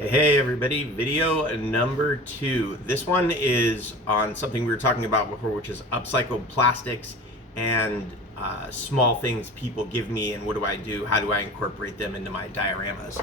Hey everybody, video number 2. This one is on something we were talking about before, which is upcycled plastics and small things people give me, and what do I do? How do I incorporate them into my dioramas?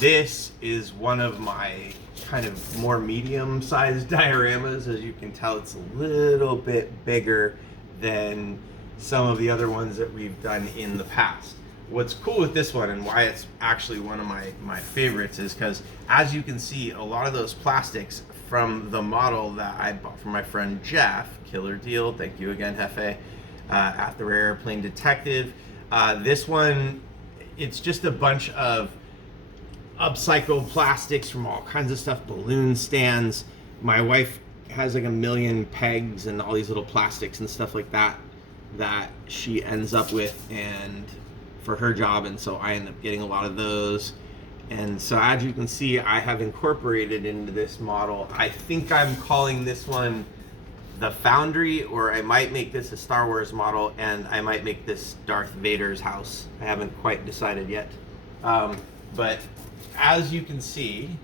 This is one of my kind of more medium-sized dioramas. As you can tell, it's a little bit bigger than some of the other ones that we've done in the past. What's cool with this one and why it's actually one of my favorites is because, as you can see, a lot of those plastics from the model that I bought from my friend Jeff, killer deal, thank you again Hefe, at the Rare Airplane Detective. This one, it's just a bunch of upcycled plastics from all kinds of stuff, balloon stands. My wife has like a million pegs and all these little plastics and stuff like that that she ends up with and for her job, and so I end up getting a lot of those. And so as you can see, I have incorporated into this model. I think I'm calling this one the Foundry, or I might make this a Star Wars model, and I might make this Darth Vader's house. I haven't quite decided yet. But as you can see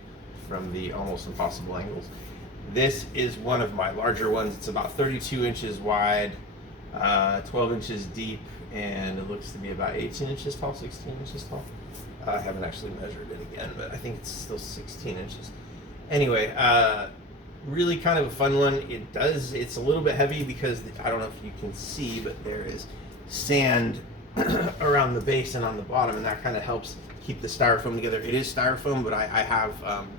from the almost impossible angles, this is one of my larger ones. It's about 32 inches wide, 12 inches deep, and it looks to be about 18 inches tall, 16 inches tall. I haven't actually measured it again, but I think it's still 16 inches. Anyway, really kind of a fun one. It's a little bit heavy because I don't know if you can see, but there is sand around the base and on the bottom, and that kind of helps keep the styrofoam together. It is styrofoam, but I have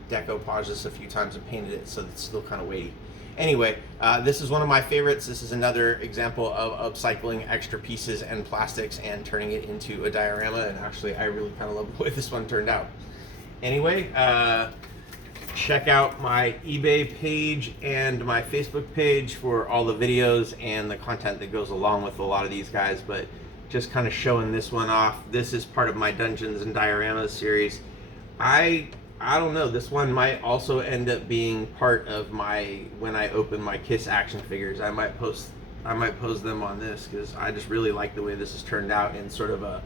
decoupaged this a few times and painted it so it's still kind of weighty. Anyway, this is one of my favorites. This is another example of upcycling extra pieces and plastics and turning it into a diorama, and actually I really kind of love the way this one turned out. Anyway, check out my eBay page and my Facebook page for all the videos and the content that goes along with a lot of these guys, but just kind of showing this one off. This is part of my Dungeons and Dioramas series. I don't know, this one might also end up being part of my, when I open my Kiss action figures, I might pose them on this, because I just really like the way this has turned out in sort of a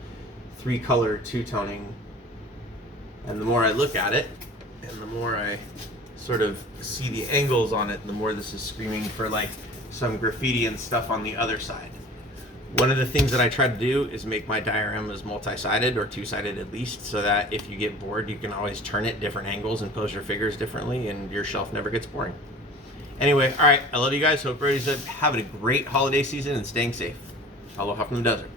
3-color two-toning. And the more I look at it, and the more I sort of see the angles on it, the more this is screaming for like some graffiti and stuff on the other side. One of the things that I try to do is make my dioramas multi-sided, or 2-sided at least, so that if you get bored, you can always turn it different angles and pose your figures differently, and your shelf never gets boring. Anyway, all right, I love you guys. Hope everybody's having a great holiday season and staying safe. Aloha from the desert.